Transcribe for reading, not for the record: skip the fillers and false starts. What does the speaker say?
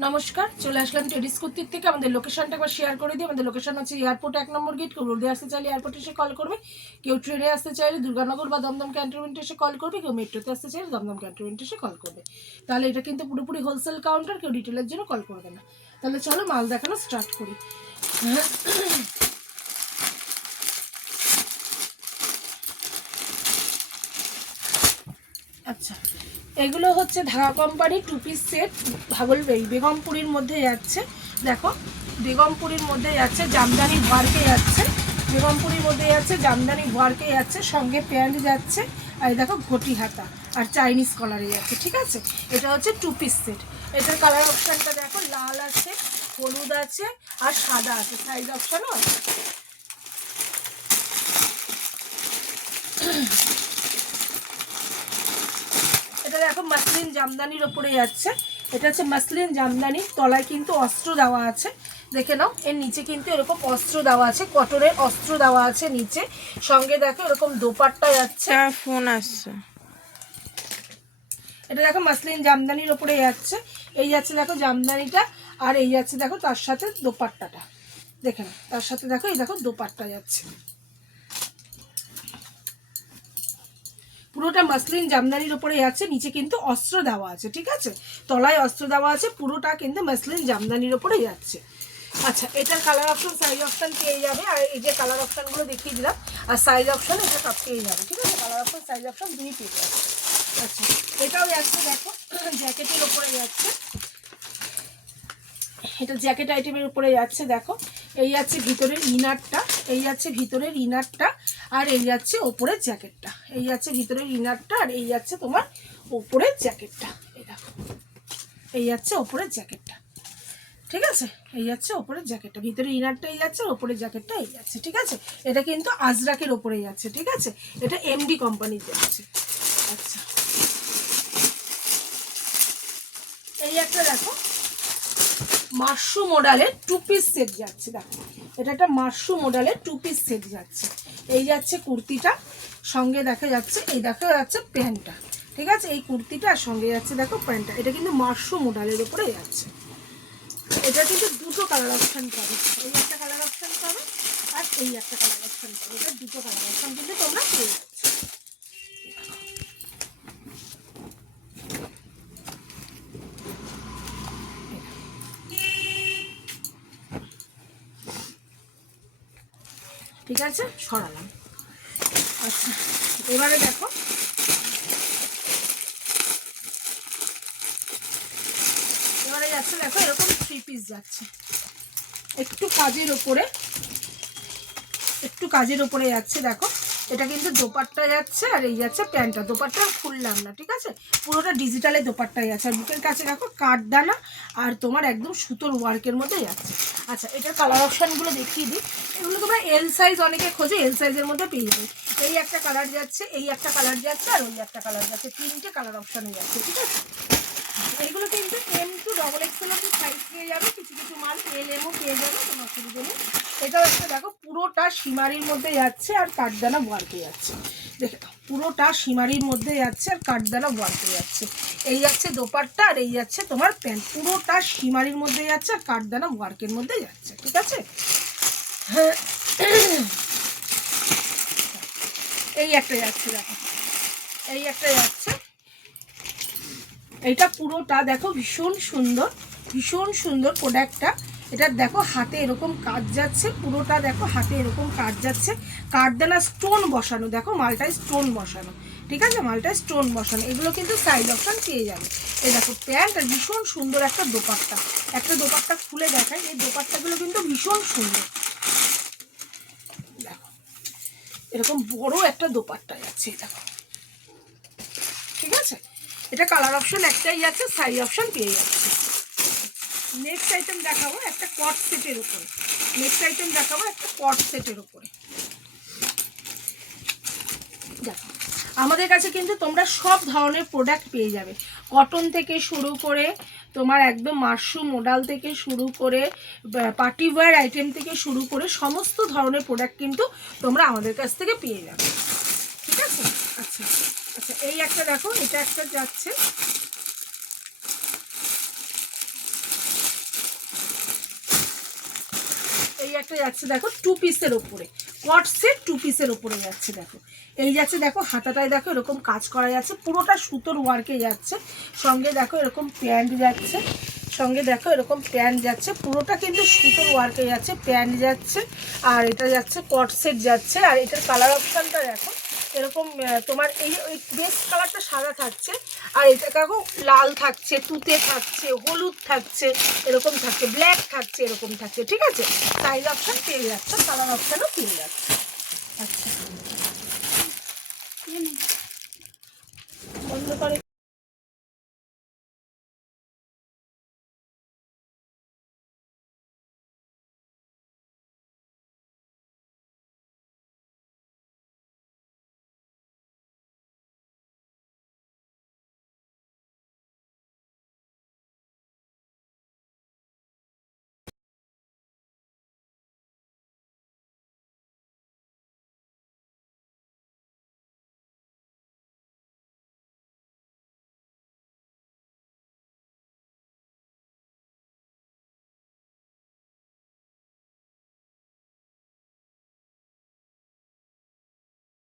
নমস্কার, চলে আসলাম টেডিস কুর্তির থেকে। আমাদের লোকেশনটা একবার শেয়ার করে দিই। আমাদের লোকেশন হচ্ছে এয়ারপোর্ট 1 নম্বর গেট। কেউ রোডে আসতে চাইলে এয়ারপোর্টে এসে কল করবে, কেউ ট্রেনে আসতে চাইলে দুর্গানগর বা দমদম ক্যান্টনমেন্টে এসে কল করবে, কেউ মেট্রোতে আসতে চাইলে দমদম ক্যান্টনমেন্টে এসে কল করবে। তাহলে এটা কিন্তু পুরোপুরি হোলসেল কাউন্টার, কেউ ডিটেলের জন্য কল করবে না। তাহলে চলো মাল দেখানো স্টার্ট করি। আচ্ছা, এগুলো হচ্ছে ঢাকা কোম্পানি 2 পিস সেট, বেগমপুরীর মধ্যে যাচ্ছে। দেখো, বেগমপুরীর মধ্যে যাচ্ছে, জামদানি ওয়ার্কে যাচ্ছে। বেগমপুরীর মধ্যে যাচ্ছে, জামদানি ওয়ার্কে যাচ্ছে, সঙ্গে প্যান্ট যাচ্ছে। আর দেখো ঘটি হাতা আর চাইনিজ কলারে যাচ্ছে। ঠিক আছে, এটা হচ্ছে 2 পিস সেট। এটার কালার অপশানটা দেখো, লাল আছে, হলুদ আছে আর সাদা আছে। সাইজ অপশানও আছে। এটা দেখো মাসলিন জামদানির ওপরে যাচ্ছে। এটা হচ্ছে মাসলিন জামদানি, তলায় কিন্তু অস্ত্র দেওয়া আছে। দেখে নাও, এর নিচে কিন্তু এরকম অস্ত্র দেওয়া আছে, কটনের অস্ত্র দেওয়া আছে নিচে। সঙ্গে দেখো এরকম দোপাট্টা যাচ্ছে। ফোন আসছে। এটা দেখো মাসলিন জামদানির ওপরে যাচ্ছে। এই যাচ্ছে দেখো জামদানিটা, আর এই যাচ্ছে দেখো তার সাথে দোপাট্টাটা। দেখে নাও, তার সাথে দেখো এই দেখো দোপাট্টা যাচ্ছে। পুরোটা মাসলিন জামদানির উপরে যাচ্ছে, নিচে কিন্তু অস্ত্র দেওয়া আছে। ঠিক আছে, তলায় অস্ত্র দেওয়া আছে, পুরোটা কিন্তু মাসলিন জামদানির উপরে যাচ্ছে। আচ্ছা, এটার কালার অপশন সাইজ অপশন পেয়ে যাবে। আর এই যে কালার অপশনগুলো দেখিয়ে দিলাম, আর সাইজ অপশন এটা সব পেয়ে যাবে। ঠিক আছে, কালার অপশন সাইজ অপশন দুই পেয়ে যাবে। আচ্ছা, এটাও যাচ্ছে দেখো জ্যাকেটের উপরে যাচ্ছে। এটা জ্যাকেট আইটেমের উপরে যাচ্ছে। দেখো, এই যাচ্ছে ভিতরের ইনারটা, এই যাচ্ছে ভিতরের ইনারটা, আর এই যাচ্ছে ওপরের জ্যাকেটটা। এই যাচ্ছে ভিতরের ইনারটা, আর এই যাচ্ছে তোমার ওপরের জ্যাকেটটা। এই দেখো, এই যাচ্ছে ওপরের জ্যাকেটটা। ঠিক আছে, এই যাচ্ছে ওপরের জ্যাকেটটা, ভিতরের ইনারটা এই যাচ্ছে, ওপরের জ্যাকেটটা এই যাচ্ছে। ঠিক আছে, এটা কিন্তু আজরাকের ওপরে যাচ্ছে। ঠিক আছে, এটা এমডি কোম্পানির যাচ্ছে। আচ্ছা, এই একটা দেখো মাশরু মডেলের 2 পিস সেট যাচ্ছে। দেখো, এটা একটা মাশরু মডেলের 2 পিস সেট যাচ্ছে। এই যাচ্ছে কুর্তিটা, সঙ্গে দেখা যাচ্ছে এই দেখা যাচ্ছে প্যান্টটা। ঠিক আছে, এই কুর্তিটা সঙ্গে যাচ্ছে দেখো প্যান্টটা। এটা কিন্তু মাশরু মডেলের উপরে যাচ্ছে। এটা কিন্তু দুটো কালার অপশান পাবে, এই একটা কালার অপশান পাবে আর এই একটা কালার অপশান পাবে। এটা দুটো কালার অপশান কিন্তু তোমরা পেয়ে যাচ্ছে। ঠিক আছে, সরালাম। আচ্ছা, এবারে দেখো, এবারে যাচ্ছে দেখো এরকম 3 পিস যাচ্ছে, একটু কাজের ওপরে, একটু কাজের ওপরে যাচ্ছে। দেখো, এটা কিন্তু দোপাট্টা যাচ্ছে, আর এই যাচ্ছে প্যান্টটা। দোপাট্টা খুললাম না, ঠিক আছে, পুরোটা ডিজিটালে দোপাট্টাই যাচ্ছে। আর বুকের কাছে দেখো কাঠদানা আর তোমার একদম সুতোর ওয়ার্কের মধ্যে যাচ্ছে। আচ্ছা, এটার কালার অপশানগুলো দেখিয়ে দিই। এগুলো তোমরা এল সাইজ অনেকে খোঁজে, এল সাইজের মধ্যে পেয়ে যাবে। এই একটা কালার যাচ্ছে, এই একটা কালার যাচ্ছে, আর ওই একটা কালার যাচ্ছে। 3টে কালার অপশানে যাচ্ছে। ঠিক আছে, এইগুলো কিন্তু M2 XXL অব্দি সাইজ পেয়ে যাবে, কিছু কিছু মাল LMও পেয়ে যাবে, কোনো অসুবিধা নেই। এটাও একটা দেখো পুরোটা সীমারির মধ্যে যাচ্ছে আর কাঠদানা ওয়ার্কে যাচ্ছে। দেখে পুরোটা সীমারির মধ্যে যাচ্ছে আর কাঠদানা ওয়ার্কে যাচ্ছে। এই যাচ্ছে দোপাট্টা, আর এই যাচ্ছে তোমার প্যান্ট। পুরোটা সীমারির মধ্যে যাচ্ছে আর কাঠদানা ওয়ার্কের মধ্যে যাচ্ছে। ঠিক আছে, হ্যাঁ, এই একটা যাচ্ছে দেখো, এই একটা যাচ্ছে। এটা পুরোটা দেখো ভীষণ সুন্দর, ভীষণ সুন্দর প্রোডাক্টটা। এটা দেখো হাতে এরকম কাজ যাচ্ছে, পুরোটা দেখো হাতে এরকম কাজ যাচ্ছে, কাঠদানা স্টোন বসানো। দেখো মালটায় স্টোন বসানো। ঠিক আছে, মালটায় স্টোন বসানো। এগুলো কিন্তু সাইজ অপশন পেয়ে যাবে। এই দেখো প্যান্ট, আর ভীষণ সুন্দর একটা দোপাট্টা। একটা দোপাট্টা খুলে দেখায়, এই দোপাট্টাগুলো কিন্তু ভীষণ সুন্দর। দেখো এরকম বড় একটা দোপাট্টা যাচ্ছে, দেখো। ঠিক আছে, এটা কালার অপশন একটাই আছে, সাইজ অপশন পেয়ে যাচ্ছে। নেক্সট আইটেম দেখাবো একটা কট সেটের উপরে। নেক্সট আইটেম দেখাবো একটা কট সেটের উপরে। দেখো, আমাদের কাছে কিন্তু তোমরা সব ধরনের প্রোডাক্ট পেয়ে যাবে, কটন থেকে শুরু করে তোমার একদম মাশরু মডেল থেকে শুরু করে পার্টি ওয়্যার আইটেম থেকে শুরু করে সমস্ত ধরনের প্রোডাক্ট কিন্তু তোমরা আমাদের কাছ থেকে পেয়ে যাবে। ঠিক আছে, আচ্ছা আচ্ছা, এই একটা দেখো, এটা একটা যাচ্ছে, একটা যাচ্ছে দেখো 2 পিসের ওপরে, কট সেট 2 পিসের ওপরে যাচ্ছে। দেখো এই যাচ্ছে, দেখো হাতাটায় দেখো এরকম কাজ করা যাচ্ছে, পুরোটা সুতোর ওয়ার্কে যাচ্ছে। সঙ্গে দেখো এরকম প্যান্ট যাচ্ছে, সঙ্গে দেখো এরকম প্যান্ট যাচ্ছে, পুরোটা কিন্তু সুতোর ওয়ার্কে যাচ্ছে, প্যান্ট যাচ্ছে। আর এটা যাচ্ছে কট সেট যাচ্ছে। আর এটার কালার অপশানটা দেখো এরকম তোমার এই বেস কালারটা সাদা থাকছে, আর এটা দেখো লাল থাকছে, তুতে থাকছে, হলুদ থাকছে, এরকম থাকছে, ব্ল্যাক থাকছে, এরকম থাকছে। ঠিক আছে, সাইজ অপশান পেয়ে যাচ্ছে, কালার অপশানও পেয়ে যাচ্ছে। আচ্ছা বন্ধ করে